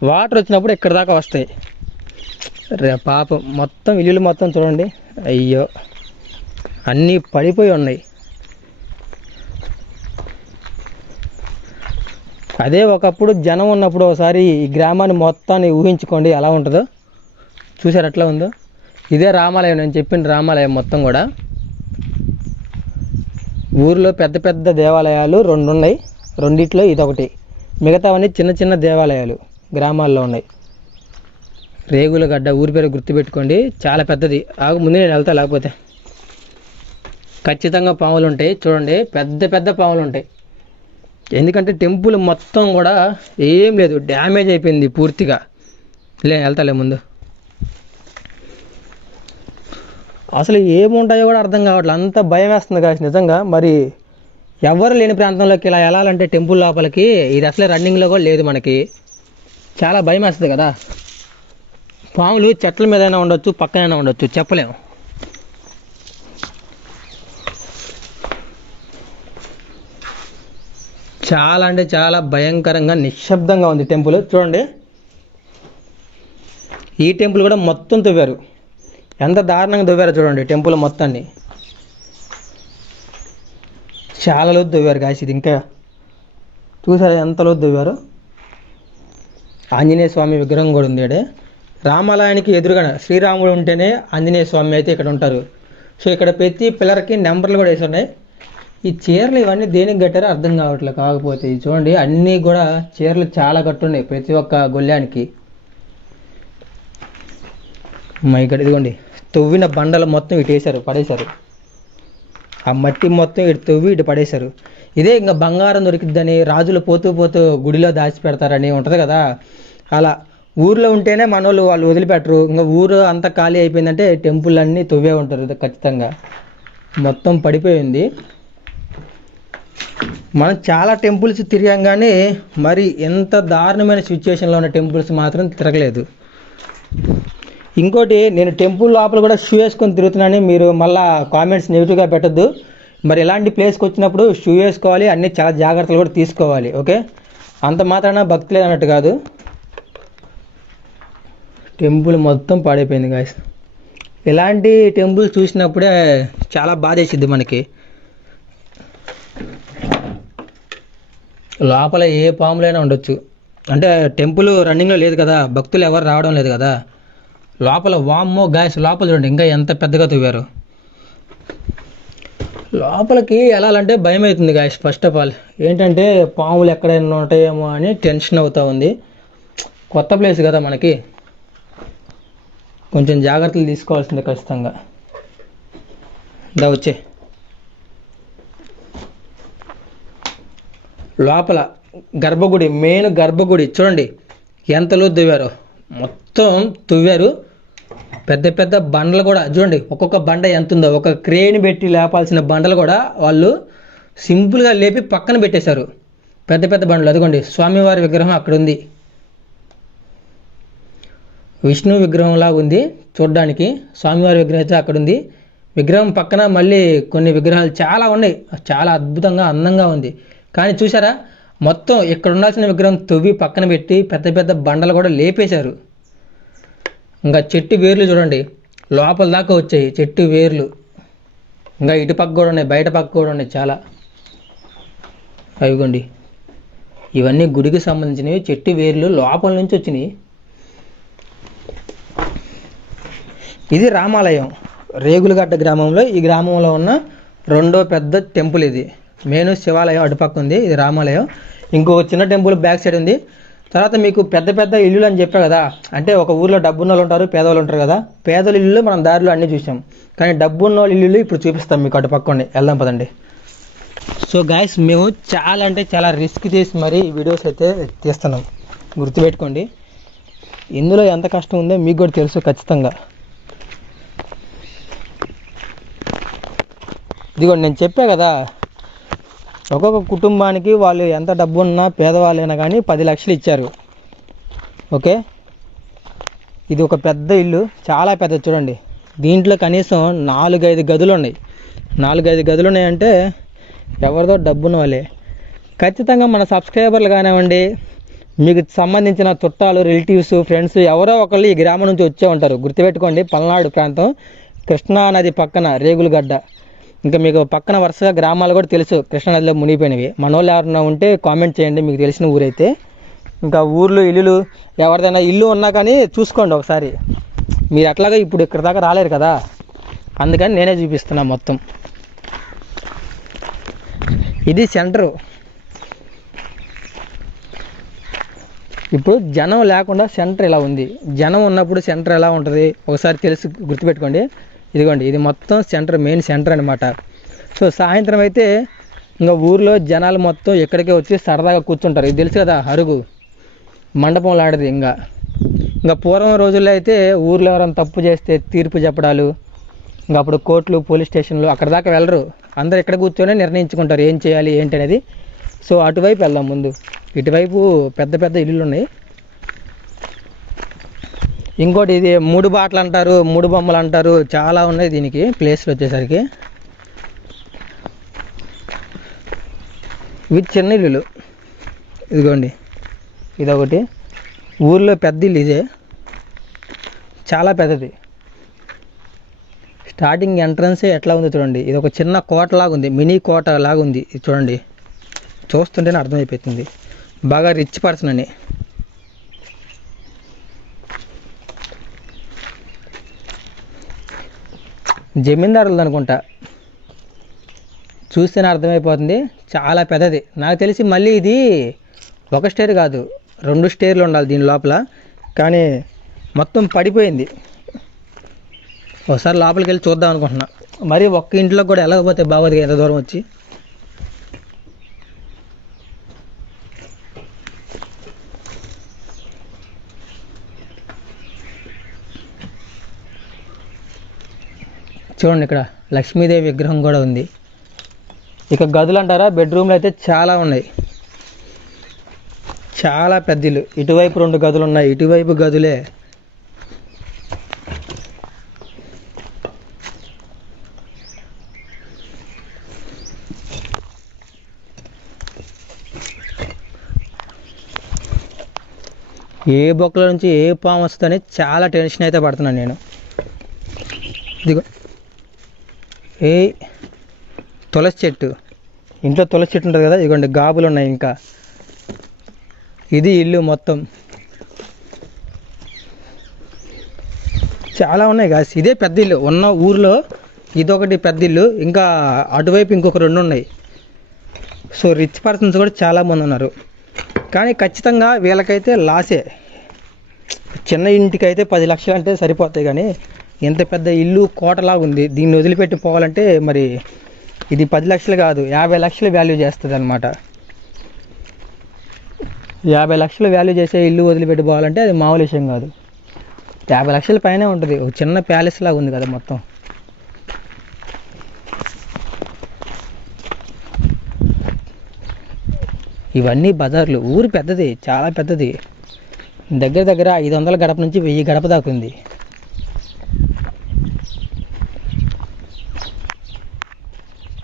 వాటర్ వచ్చినప్పుడు ఇక్కడ దాకా వస్తాయి. పాపం మొత్తం ఇల్లులు మొత్తం చూడండి. అయ్యో అన్నీ పడిపోయి ఉన్నాయి. అదే ఒకప్పుడు జనం ఉన్నప్పుడు ఒకసారి ఈ గ్రామాన్ని మొత్తాన్ని ఊహించుకోండి ఎలా ఉంటుందో. చూసారు ఎట్లా ఉందో. ఇదే రామాలయం, నేను చెప్పిన రామాలయం మొత్తం కూడా. ఊరిలో పెద్ద పెద్ద దేవాలయాలు 2 ఉన్నాయి, 2 ఇదొకటి. మిగతావన్నీ చిన్న చిన్న దేవాలయాలు గ్రామాల్లో ఉన్నాయి. రేగులగడ్డ ఊరి పేరు గుర్తుపెట్టుకోండి, చాలా పెద్దది. ముందు నేను వెళ్తా, లేకపోతే ఖచ్చితంగా పాములు ఉంటాయి. చూడండి పెద్ద పెద్ద పాములు ఉంటాయి. ఎందుకంటే టెంపుల్ మొత్తం కూడా ఏం లేదు, డ్యామేజ్ అయిపోయింది పూర్తిగా. వెళ్తాలే ముందు. అసలు ఏముంటాయో కూడా అర్థం కావట్లేదు, అంత భయం వేస్తుంది కాదు నిజంగా. మరి ఎవరు లేని ప్రాంతంలోకి ఇలా వెళ్ళాలంటే టెంపుల్ లోపలికి, ఇది అసలే రన్నింగ్లో కూడా లేదు మనకి. చాలా భయం వేస్తుంది కదా. పాములు చెట్ల మీదైనా ఉండొచ్చు, పక్కనైనా ఉండొచ్చు, చెప్పలేము. చాలా అంటే చాలా భయంకరంగా నిశ్శబ్దంగా ఉంది టెంపుల్. చూడండి ఈ టెంపుల్ కూడా మొత్తం తవ్వారు. ఎంత దారుణంగా తవ్వారో చూడండి టెంపుల్ మొత్తాన్ని. చాలా లోతు తవ్వారు గాయస్. ఇది ఇంకా చూసారా ఎంత లోతు తవ్వారు. ఆంజనేయ స్వామి విగ్రహం కూడా ఉంది ఇక్కడ. రామాలయానికి ఎదురుగా శ్రీరాముడు ఉంటేనే ఆంజనేయ స్వామి అయితే ఇక్కడ ఉంటారు. సో ఇక్కడ ప్రతి పిల్లర్కి నెంబర్లు కూడా వేసి ఉన్నాయి. ఈ చీరలు ఇవన్నీ దేనికి కట్టారో అర్థం కావట్లేదు. కాకపోతే చూడండి అన్నీ కూడా చీరలు చాలా కట్టున్నాయి ప్రతి ఒక్క గొల్లానికి. ఇక్కడ ఇదిగోండి తవ్విన బండలు మొత్తం ఇటు వేశారు, పడేశారు. ఆ మట్టి మొత్తం ఇటు తవ్వి ఇటు పడేశారు. ఇదే ఇంకా బంగారం దొరికిద్దని రాజులు పోతూ పోతూ గుడిలో దాచి పెడతారని ఉంటుంది కదా, అలా ఊర్లో ఉంటేనే మనోళ్ళు వాళ్ళు వదిలిపెట్టరు. ఇంకా ఊరు అంతా ఖాళీ అయిపోయిందంటే టెంపుల్ అన్నీ తవ్వే ఉంటారు ఖచ్చితంగా. మొత్తం పడిపోయింది. మనం చాలా టెంపుల్స్ తిరిగాం కానీ మరి ఎంత దారుణమైన సిచ్యువేషన్లో ఉన్న టెంపుల్స్ మాత్రం తిరగలేదు. ఇంకోటి, నేను టెంపుల్ లోపల కూడా షూ వేసుకొని తిరుగుతున్నానని మీరు మళ్ళీ కామెంట్స్ నెగిటివ్గా పెట్టద్దు. మరి ఇలాంటి ప్లేస్కి వచ్చినప్పుడు షూ వేసుకోవాలి, అన్నీ చాలా జాగ్రత్తలు కూడా తీసుకోవాలి. ఓకే, అంత మాత్రాన భక్తి లేదు అన్నట్టు కాదు. టెంపుల్ మొత్తం పాడైపోయింది గాయస్. ఇలాంటి టెంపుల్ చూసినప్పుడే చాలా బాధ వేసిద్ది మనకి. లోపల ఏ పాములైనా ఉండొచ్చు, అంటే టెంపుల్ రన్నింగ్లో లేదు కదా, భక్తులు ఎవరు రావడం లేదు కదా. లోపల వామ్మో గాయస్, లోపల చూడండి ఇంకా ఎంత పెద్దగా తవ్వారు. లోపలికి వెళ్ళాలంటే భయం అవుతుంది గాయస్. ఫస్ట్ ఆఫ్ ఆల్ ఏంటంటే పాములు ఎక్కడైనా ఉంటాయేమో అని టెన్షన్ అవుతూ ఉంది. కొత్త ప్లేస్ కదా మనకి, కొంచెం జాగ్రత్తలు తీసుకోవాల్సిందే ఖచ్చితంగా. వచ్చే లోపల గర్భగుడి, మెయిన్ గర్భగుడి చూడండి ఎంత లోతు దువ్వారో, మొత్తం తువ్వారు. పెద్ద పెద్ద బండలు కూడా చూడండి, ఒక్కొక్క బండ ఎంత ఉందో, ఒక క్రేన్ పెట్టి లేపాల్సిన బండలు కూడా వాళ్ళు సింపుల్గా లేపి పక్కన పెట్టేశారు. పెద్ద పెద్ద బండలు. అదిగోండి స్వామివారి విగ్రహం అక్కడ ఉంది, విష్ణు విగ్రహంలాగా ఉంది చూడడానికి. స్వామివారి విగ్రహం అయితే అక్కడ ఉంది. విగ్రహం పక్కన మళ్ళీ కొన్ని విగ్రహాలు చాలా ఉన్నాయి, చాలా అద్భుతంగా అందంగా ఉంది. కానీ చూసారా, మొత్తం ఇక్కడ ఉండాల్సిన విగ్రహం తవ్వి పక్కన పెట్టి పెద్ద పెద్ద బండలు కూడా లేపేశారు. ఇంకా చెట్టు వేర్లు చూడండి లోపల దాకా వచ్చాయి, చెట్టు వేర్లు. ఇంకా ఇటు పక్క కూడా ఉన్నాయి, బయట పక్క కూడా ఉన్నాయి చాలా. అవిగోండి ఇవన్నీ గుడికి సంబంధించినవి, చెట్టు వేర్లు లోపల నుంచి వచ్చినాయి. ఇది రామాలయం, రేగులగడ్డ గ్రామంలో. ఈ గ్రామంలో ఉన్న రెండో పెద్ద టెంపుల్ ఇది. మెయిన్ శివాలయం అటుపక్క ఉంది, ఇది రామాలయం. ఇంకో చిన్న టెంపుల్ బ్యాక్ సైడ్ ఉంది. తర్వాత మీకు పెద్ద పెద్ద ఇల్లులు అని చెప్పా కదా, అంటే ఒక ఊర్లో డబ్బున్న వాళ్ళు ఉంటారు, పేదవాళ్ళు ఉంటారు కదా. పేదల ఇల్లు మనం దారిలో అన్నీ చూసాం, కానీ డబ్బున్న వాళ్ళ ఇల్లు ఇప్పుడు చూపిస్తాం మీకు. అటుపక్కండి, వెళ్దాం పదండి. సో గాయస్, మేము చాలా అంటే చాలా రిస్క్ చేసి మరి వీడియోస్ అయితే తీస్తున్నాం, గుర్తుపెట్టుకోండి. ఇందులో ఎంత కష్టం ఉందో మీకు కూడా తెలుసు ఖచ్చితంగా. ఇదిగోండి నేను చెప్పా కదా, ఒక్కొక్క కుటుంబానికి వాళ్ళు ఎంత డబ్బు ఉన్నా పేదవాళ్ళైనా కానీ 10 లక్షలు ఇచ్చారు. ఓకే, ఇది ఒక పెద్ద ఇల్లు, చాలా పెద్ద చూడండి. దీంట్లో కనీసం 4-5 గదులు ఉన్నాయి. 4-5 గదులు ఉన్నాయంటే ఎవరిదో డబ్బున్న వాళ్ళే. ఖచ్చితంగా మన సబ్స్క్రైబర్లు కానివ్వండి, మీకు సంబంధించిన చుట్టాలు, రిలేటివ్స్, ఫ్రెండ్స్ ఎవరో ఒకళ్ళు ఈ గ్రామం నుంచి వచ్చే ఉంటారు. గుర్తుపెట్టుకోండి, పల్నాడు ప్రాంతం, కృష్ణా నది పక్కన రేగులగడ్డ. ఇంకా మీకు పక్కన వరుసగా గ్రామాలు కూడా తెలుసు, కృష్ణానదిలో మునిగిపోయినవి. మన వాళ్ళు ఎవరైనా ఉంటే కామెంట్ చేయండి మీకు తెలిసిన ఊరైతే. ఇంకా ఊర్లు, ఇల్లులు, ఎవరిదైనా ఇల్లు ఉన్నా కానీ చూసుకోండి ఒకసారి. మీరు అట్లాగా ఇప్పుడు ఇక్కడ దాకా రాలేరు కదా, అందుకని నేనే చూపిస్తున్నా మొత్తం. ఇది సెంటరు. ఇప్పుడు జనం లేకుండా సెంటర్ ఇలా ఉంది. జనం ఉన్నప్పుడు సెంటర్ ఎలా ఉంటుంది ఒకసారి తెలుసు, గుర్తుపెట్టుకోండి. ఇదిగోండి ఇది మొత్తం సెంటర్, మెయిన్ సెంటర్ అనమాట. సో సాయంత్రం అయితే ఇంకా ఊర్లో జనాలు మొత్తం ఎక్కడికే వచ్చి సరదాగా కూర్చుంటారు. ఇది తెలుసు కదా, అరుగు మండపం లాంటిది. ఇంకా పూర్వం రోజుల్లో అయితే ఊర్లో ఎవరైనా తప్పు చేస్తే తీర్పు చెప్పడాలు, ఇంకా అప్పుడు కోర్టులు, పోలీస్ స్టేషన్లు అక్కడ దాకా వెళ్ళరు. అందరు ఎక్కడ కూర్చొని నిర్ణయించుకుంటారు ఏం చేయాలి ఏంటి అనేది. సో అటువైపు వెళ్దాం ముందు. ఇటువైపు పెద్ద పెద్ద ఇల్లులు ఉన్నాయి. ఇంకోటి ఇది 3 బాటలు అంటారు, 3 బొమ్మలు అంటారు, చాలా ఉన్నాయి దీనికి ప్లేస్లు వచ్చేసరికి. ఇవి చిన్న ఇల్లులు. ఇదిగోండి ఇదొకటి. ఊర్లో పెద్ద ఇల్లు ఇదే, చాలా పెద్దది. స్టార్టింగ్ ఎంట్రన్సే ఎట్లా ఉందో చూడండి. ఇది ఒక చిన్న కోట లాగా ఉంది, మినీ కోట లాగా ఉంది. ఇది చూడండి, చూస్తుంటేనే అర్థమైపోతుంది. బాగా రిచ్ పర్సన్ అని. జమీందారులు అనుకుంటా, చూస్తేనే అర్థమైపోతుంది. చాలా పెద్దది. నాకు తెలిసి మళ్ళీ ఇది ఒక స్టేర్ కాదు, 2 స్టేర్లు ఉండాలి దీని లోపల, కానీ మొత్తం పడిపోయింది. ఒకసారి లోపలికి వెళ్ళి చూద్దాం అనుకుంటున్నా. మరి ఒక్క ఇంట్లో కూడా వెళ్ళకపోతే బాగోదు, ఎంత దూరం వచ్చి. చూడండి ఇక్కడ లక్ష్మీదేవి విగ్రహం కూడా ఉంది. ఇక గదులు అంటారా, బెడ్రూమ్లు అయితే చాలా ఉన్నాయి, చాలా పెద్ద ఇల్లు. ఇటువైపు 2 గదులు ఉన్నాయి, ఇటువైపు గదులే. ఏ బొక్కల నుంచి ఏ పాము వస్తుందని చాలా టెన్షన్ అయితే పడుతున్నాను నేను. ఇదిగో ఏ తులసి చెట్టు, ఇంట్లో తులసి చెట్టు ఉంటుంది కదా, ఇదిగోండి గాబులు ఉన్నాయి. ఇంకా ఇది ఇల్లు మొత్తం చాలా ఉన్నాయి గాస్. ఇదే పెద్ద ఇల్లు ఉన్న ఊర్లో, ఇదొకటి పెద్ద ఇల్లు, ఇంకా అటువైపు ఇంకొక 2 ఉన్నాయి. సో రిచ్ పర్సన్స్ కూడా చాలామంది ఉన్నారు, కానీ ఖచ్చితంగా వీళ్ళకైతే లాసే. చిన్న ఇంటికి అయితే 10 లక్షలు అంటే సరిపోతాయి, కానీ ఎంత పెద్ద ఇల్లు కోటలాగా ఉంది, దీన్ని వదిలిపెట్టి పోవాలంటే మరి ఇది 10 లక్షలు కాదు, 50 లక్షలు వాల్యూ చేస్తుంది అనమాట. 50 లక్షలు వాల్యూ చేసే ఇల్లు వదిలిపెట్టి పోవాలంటే అది మామూలు విషయం కాదు. 50 లక్షల పైనే ఉంటుంది. ఒక చిన్న ప్యాలెస్ లాగా ఉంది కదా మొత్తం. ఇవన్నీ బజార్లు. ఊరు పెద్దది, చాలా పెద్దది. దగ్గర దగ్గర 500 గడప నుంచి 1000 గడప దాకా ఉంది.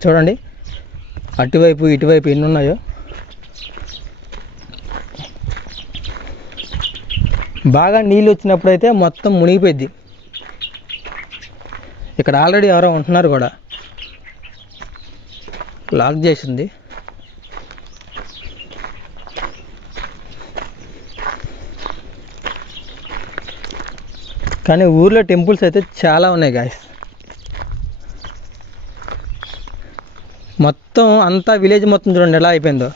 చూడండి అటువైపు ఇటువైపు ఎన్ని ఉన్నాయో. బాగా నీళ్ళు వచ్చినప్పుడు అయితే మొత్తం మునిగిపోయింది. ఇక్కడ ఆల్రెడీ ఎవరో ఉంటున్నారు కూడా, లాక్ చేసింది. కానీ ఊర్లో టెంపుల్స్ అయితే చాలా ఉన్నాయి గాయస్. మొత్తం అంతా విలేజ్ మొత్తం చూడండి ఎలా అయిపోయిందో.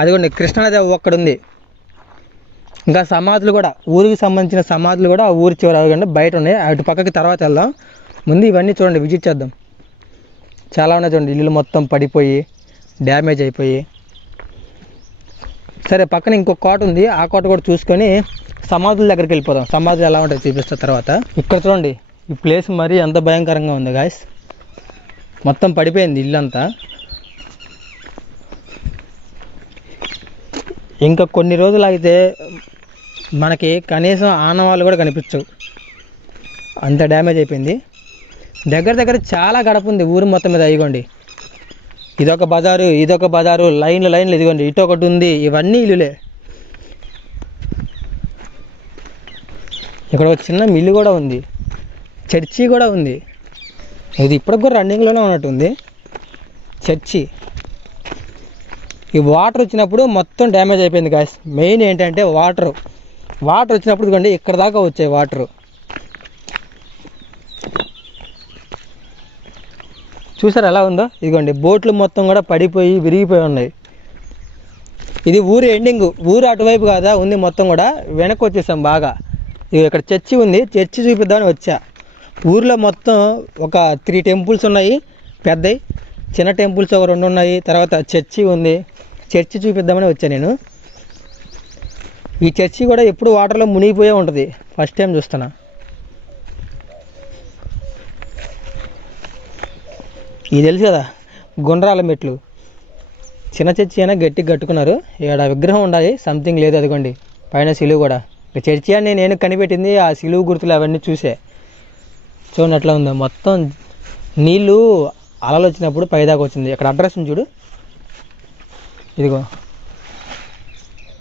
అదిగోండి కృష్ణానది ఒక్కడుంది. ఇంకా సమాధులు కూడా, ఊరికి సంబంధించిన సమాధులు కూడా ఊరి చివర అదిగోండి బయట ఉన్నాయి. అటు పక్కకి తర్వాత వెళ్దాం. ముందు ఇవన్నీ చూడండి, విజిట్ చేద్దాం. చాలా ఉన్నాయి చూడండి, ఇల్లు మొత్తం పడిపోయి డ్యామేజ్ అయిపోయి. సరే పక్కన ఇంకొక కోట ఉంది, ఆ కోట కూడా చూసుకొని సమాధుల దగ్గరికి వెళ్ళిపోదాం. సమాధులు ఎలా ఉంటాయి చూపిస్తా తర్వాత. ఇక్కడ చూడండి ఈ ప్లేస్ మరీ ఎంత భయంకరంగా ఉంది గాయస్. మొత్తం పడిపోయింది ఇల్లంతా. ఇంకా కొన్ని రోజులు అయితే మనకి కనీసం ఆనవాళ్ళు కూడా కనిపించవు, అంత డ్యామేజ్ అయిపోయింది. దగ్గర దగ్గర చాలా గడప ఉంది ఊరు మొత్తం మీద. ఇదిగోండి ఇదొక బజారు, ఇదొక బజారు, లైన్లు లైన్లు. ఇదిగోండి ఇటు ఒకటి ఉంది, ఇవన్నీ ఇల్లులే. ఇక్కడ ఒక చిన్న మిల్లు కూడా ఉంది, చర్చి కూడా ఉంది. ఇది ఇప్పటికి కూడా రన్నింగ్లోనే ఉన్నట్టుంది చర్చి. ఈ వాటర్ వచ్చినప్పుడు మొత్తం డ్యామేజ్ అయిపోయింది గాయస్. మెయిన్ ఏంటంటే వాటర్ వచ్చినప్పుడు ఇదిగోండి ఇక్కడ దాకా వచ్చాయి వాటర్. చూసారు ఎలా ఉందో. ఇదిగోండి బోట్లు మొత్తం కూడా పడిపోయి విరిగిపోయి ఉన్నాయి. ఇది ఊరు ఎండింగ్, ఊరు అటువైపు కాదా ఉంది మొత్తం కూడా. వెనక్కి వచ్చేసాం బాగా. ఇక్కడ చర్చి ఉంది, చర్చి చూపిద్దామని వచ్చా. ఊర్లో మొత్తం ఒక 3 టెంపుల్స్ ఉన్నాయి పెద్దవి, చిన్న టెంపుల్స్ ఒక 2 ఉన్నాయి, తర్వాత చర్చి ఉంది. చర్చి చూపిద్దామని వచ్చా నేను. ఈ చర్చి కూడా ఎప్పుడు వాటర్లో మునిగిపోయే ఉంటుంది, ఫస్ట్ టైం చూస్తున్నా. ఇది తెలుసు కదా గుండ్రాల మెట్లు. చిన్న చర్చి అయినా గట్టిగా కట్టుకున్నారు. ఇక్కడ విగ్రహం ఉండాలి, సంథింగ్ లేదు. అదిగోండి పైన సిలువు కూడా. చర్చి అని నేను కనిపెట్టింది ఆ సిలువు గుర్తులు అవన్నీ చూసే. చూడండి అట్లా ఉంది మొత్తం. నీళ్ళు అలలు వచ్చినప్పుడు పైదాకా వచ్చింది. ఇక్కడ అడ్రస్ చూడు, ఇదిగో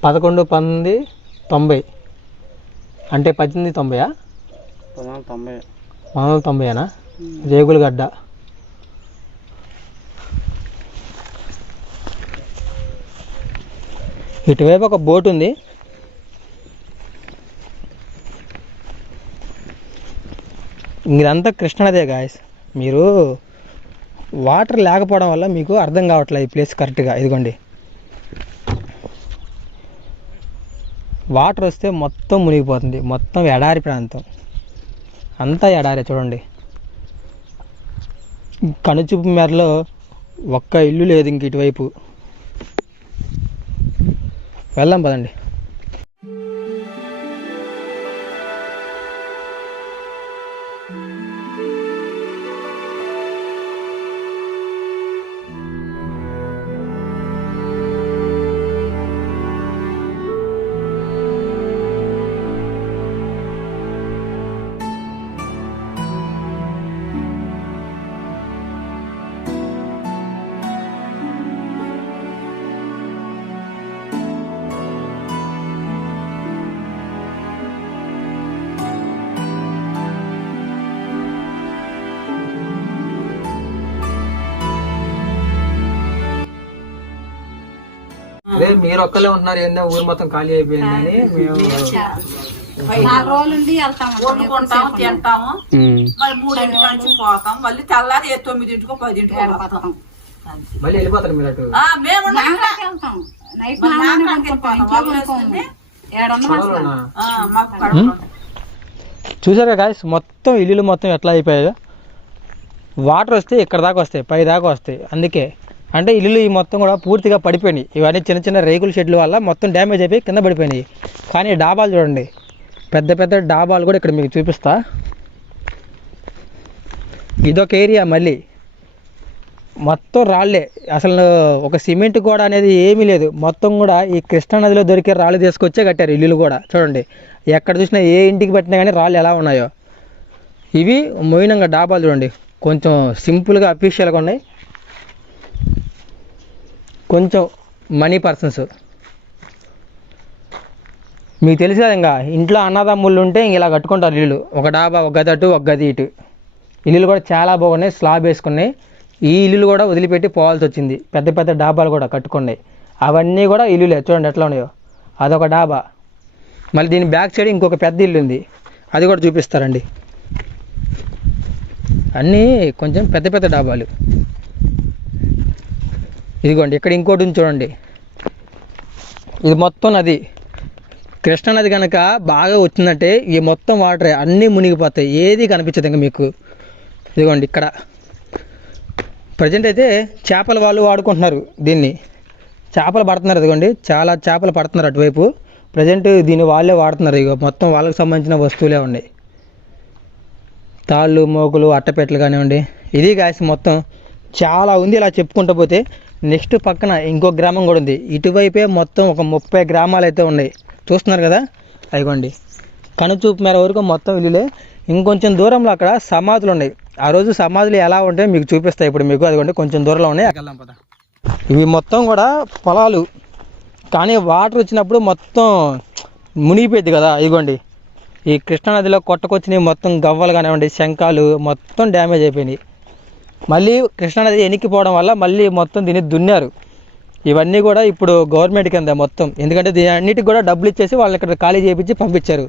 11/1990. అంటే 1890. 1990 రేగులగడ్డ. ఇటువైపు ఒక బోట్ ఉంది. ఇదంతా కృష్ణానదే గాయస్. మీరు వాటర్ లేకపోవడం వల్ల మీకు అర్థం కావట్లేదు ఈ ప్లేస్ కరెక్ట్గా. ఇదిగోండి వాటర్ వస్తే మొత్తం మునిగిపోతుంది. మొత్తం ఎడారి ప్రాంతం, అంతా ఎడారే. చూడండి కనుచూపు మేరలో ఒక్క ఇల్లు లేదు ఇంక ఇటువైపు. వెళ్దాం పదండి. అదే మీరు ఒక్కలే ఉంటున్నారు ఏందో ఊరు మొత్తం ఖాళీ అయిపోయిందని మేము 4 రోజులు ఉండి వెళ్తాము, వండుకుంటాము, తింటాము, మరి 3 నుంచి పోతాం, మళ్ళీ తెల్లారి 9 10 పోతాం. మళ్ళీ వెళ్ళిపోతారు మీరు అటు. మేము చూసారా గాయస్ మొత్తం ఇల్లులు మొత్తం ఎట్లా అయిపోయాయో. వాటర్ వస్తే ఇక్కడ దాకా వస్తాయి, పై దాకా వస్తాయి. అందుకే అంటే ఇల్లులు ఈ మొత్తం కూడా పూర్తిగా పడిపోయినాయి. ఇవన్నీ చిన్న చిన్న రేకుల షెడ్ల వల్ల మొత్తం డ్యామేజ్ అయిపోయి కింద పడిపోయినాయి. కానీ డాబాలు చూడండి, పెద్ద పెద్ద డాబాలు కూడా ఇక్కడ మీకు చూపిస్తా. ఇదొక ఏరియా, మళ్ళీ మొత్తం రాళ్ళే. అసలు ఒక సిమెంట్ కూడా అనేది ఏమీ లేదు. మొత్తం కూడా ఈ కృష్ణానదిలో దొరికే రాళ్ళు తీసుకొచ్చే కట్టారు ఇల్లులు కూడా. చూడండి ఎక్కడ చూసినా ఏ ఇంటికి పెట్టినా కానీ రాళ్ళు ఎలా ఉన్నాయో. ఇవి మోయినంగా డాబాలు చూడండి, కొంచెం సింపుల్గా అఫీషియల్గా ఉన్నాయి. కొంచెం మనీ పర్సన్స్ మీకు తెలుసు కదా, ఇంకా ఇంట్లో అన్నదమ్ముళ్ళు ఉంటే ఇంక ఇలా కట్టుకుంటారు ఇల్లులు. ఒక డాబా, ఒక గది అటు, ఒక గది ఇటు. ఇల్లులు కూడా చాలా బాగున్నాయి, స్లాబ్ వేసుకున్నాయి. ఈ ఇల్లులు కూడా వదిలిపెట్టి పోవాల్సి వచ్చింది. పెద్ద పెద్ద డాబాలు కూడా కట్టుకున్నాయి. అవన్నీ కూడా ఇల్లులే, చూడండి ఎట్లా ఉన్నాయో. అదొక డాబా. మళ్ళీ దీని బ్యాక్ సైడ్ ఇంకొక పెద్ద ఇల్లు ఉంది, అది కూడా చూపిస్తారండి. అన్నీ కొంచెం పెద్ద పెద్ద డాబాలు. ఇదిగోండి ఇక్కడ ఇంకోటి ఉంది చూడండి. ఇది మొత్తం నది, కృష్ణానది కనుక బాగా వచ్చిందంటే ఈ మొత్తం వాటర్ అన్నీ మునిగిపోతాయి, ఏది కనిపించదు ఇంకా మీకు. ఇదిగోండి ఇక్కడ ప్రజెంట్ అయితే చేపల వాళ్ళు వాడుకుంటున్నారు దీన్ని, చేపలు పడుతున్నారు. ఇదిగోండి చాలా చేపలు పడుతున్నారు అటువైపు. ప్రజెంట్ దీన్ని వాళ్ళే వాడుతున్నారు. ఇక మొత్తం వాళ్ళకి సంబంధించిన వస్తువులే ఉన్నాయి, తాళ్ళు, మోకులు, అట్టపెట్టలు కానివ్వండి. ఇది గాయస్ మొత్తం చాలా ఉంది. ఇలా చెప్పుకుంటూ పోతే నెక్స్ట్ పక్కన ఇంకో గ్రామం కూడా ఉంది. ఇటువైపే మొత్తం ఒక 30 గ్రామాలు అయితే ఉన్నాయి. చూస్తున్నారు కదా, అయిగోండి కనుచూపు మేర వరకు మొత్తం ఇల్లులే. ఇంకొంచెం దూరంలో అక్కడ సమాధులు ఉన్నాయి. ఆ రోజు సమాధులు ఎలా ఉంటాయో మీకు చూపిస్తాయి ఇప్పుడు మీకు. అదిగోండి కొంచెం దూరంలో ఉన్నాయి. ఇవి మొత్తం కూడా పొలాలు, కానీ వాటర్ వచ్చినప్పుడు మొత్తం మునిగిపోయింది కదా. ఇదిగోండి ఈ కృష్ణానదిలో కొట్టకొచ్చినవి మొత్తం గవ్వలు కానివ్వండి, శంఖాలు మొత్తం డ్యామేజ్ అయిపోయినాయి. మళ్ళీ కృష్ణానది ఎనిక్కిపోవడం వల్ల మళ్ళీ మొత్తం దీన్ని దున్నారు. ఇవన్నీ కూడా ఇప్పుడు గవర్నమెంట్ కింద మొత్తం, ఎందుకంటే దీని అన్నిటికి కూడా డబ్బులు ఇచ్చేసి వాళ్ళు ఇక్కడ ఖాళీ చేయించి పంపించారు.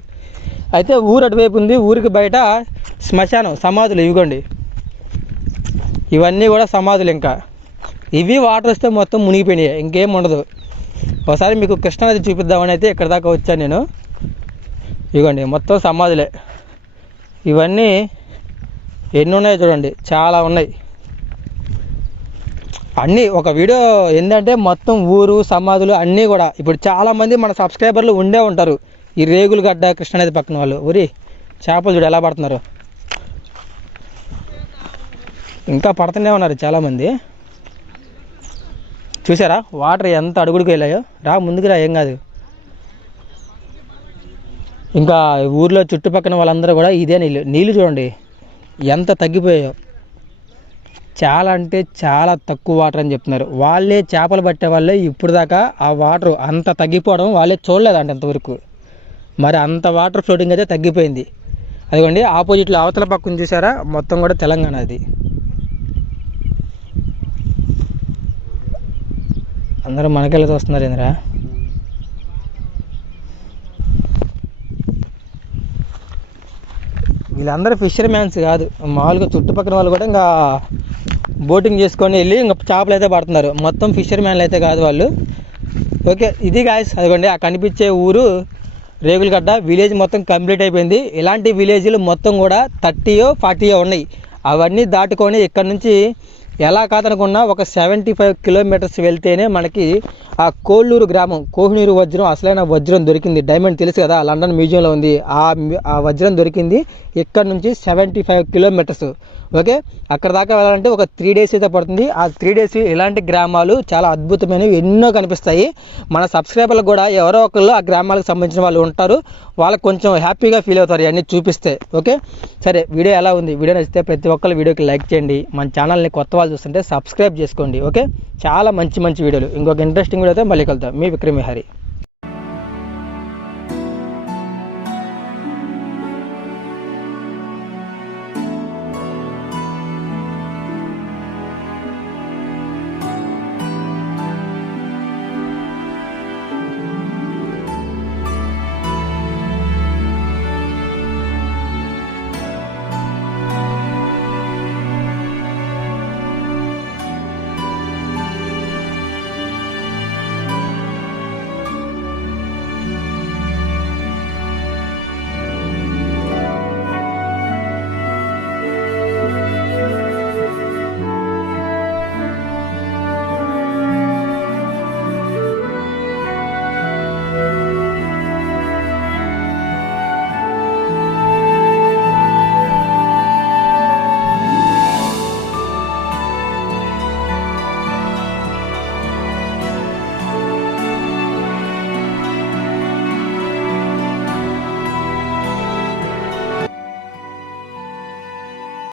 అయితే ఊరు అటువైపు ఉంది, ఊరికి బయట శ్మశానం, సమాధులు. ఇవిగోండి ఇవన్నీ కూడా సమాధులు. ఇంకా ఇవి వాటర్ వస్తే మొత్తం మునిగిపోయినాయి, ఇంకేం ఉండదు. ఒకసారి మీకు కృష్ణానది చూపిద్దామని అయితే ఇక్కడ దాకా వచ్చాను నేను. ఇవ్వండి మొత్తం సమాధులే. ఇవన్నీ ఎన్ని ఉన్నాయో చూడండి, చాలా ఉన్నాయి. అన్నీ ఒక వీడియో ఏంటంటే మొత్తం ఊరు, సమాధులు అన్నీ కూడా. ఇప్పుడు చాలామంది మన సబ్స్క్రైబర్లు ఉండే ఉంటారు ఈ రేగులగడ్డ కృష్ణానది పక్కన వాళ్ళు. ఊరి చేపలు చూడు ఎలా పడుతున్నారు, ఇంకా పడుతూనే ఉన్నారు చాలామంది. చూసారా వాటర్ ఎంత అడుగుడికి వెళ్ళాయో. రా ముందుకు రా, ఏం కాదు. ఇంకా ఊర్లో చుట్టుపక్కల వాళ్ళందరూ కూడా ఇదే నీళ్ళు చూడండి ఎంత తగ్గిపోయాయో. చాలా అంటే చాలా తక్కువ వాటర్ అని చెప్తున్నారు. వాళ్ళే చేపలు పట్టే వాళ్ళే ఇప్పుడు దాకా ఆ వాటర్ అంత తగ్గిపోవడం వాళ్ళే చూడలేదంట ఇంతవరకు. మరి అంత వాటర్ ఫ్లోటింగ్ అయితే తగ్గిపోయింది. అదిగోండి ఆపోజిట్లో అవతల పక్కన చూసారా, మొత్తం కూడా తెలంగాణ. అది అందరూ మనకెళ్ళి వస్తున్నారు ఏంద్రా. వీళ్ళందరూ ఫిషర్ మ్యాన్స్ కాదు, మామూలుగా చుట్టుపక్కల వాళ్ళు కూడా ఇంకా బోటింగ్ చేసుకొని వెళ్ళి ఇంకా చేపలు అయితే పడుతున్నారు. మొత్తం ఫిషర్ మ్యాన్లు అయితే కాదు వాళ్ళు. ఓకే ఇది గాయస్, అదిగోండి ఆ కనిపించే ఊరు రేగులగడ్డ. విలేజ్ మొత్తం కంప్లీట్ అయిపోయింది. ఇలాంటి విలేజ్లు మొత్తం కూడా 30 40 ఉన్నాయి. అవన్నీ దాటుకొని ఇక్కడ నుంచి ఎలా కాదనుకున్నా ఒక 75 కిలోమీటర్స్ వెళ్తేనే మనకి ఆ కోళ్ళూరు గ్రామం, కోహినూరు వజ్రం, అసలైన వజ్రం దొరికింది. డైమండ్ తెలుసు కదా, లండన్ మ్యూజియంలో ఉంది. ఆ వజ్రం దొరికింది ఇక్కడ నుంచి 75 కిలోమీటర్స్. ఓకే అక్కడ దాకా వెళ్ళాలంటే ఒక 3 days అయితే పడుతుంది. ఆ 3 days ఇలాంటి గ్రామాలు చాలా అద్భుతమైనవి ఎన్నో కనిపిస్తాయి. మన సబ్స్క్రైబర్లకు కూడా ఎవరో ఒకళ్ళు ఆ గ్రామాలకు సంబంధించిన వాళ్ళు ఉంటారు. వాళ్ళకి కొంచెం హ్యాపీగా ఫీల్ అవుతారు ఇవన్నీ చూపిస్తే. ఓకే సరే, వీడియో ఎలా ఉంది? వీడియో నచ్చితే ప్రతి ఒక్కరు వీడియోకి లైక్ చేయండి. మన ఛానల్ని కొత్త వాళ్ళు చూస్తుంటే సబ్స్క్రైబ్ చేసుకోండి. ఓకే చాలా మంచి మంచి వీడియోలు, ఇంకొక ఇంట్రెస్టింగ్ వీడియోతో మళ్ళీ కలుద్దాం. మీ విక్రమ్ విహారీ.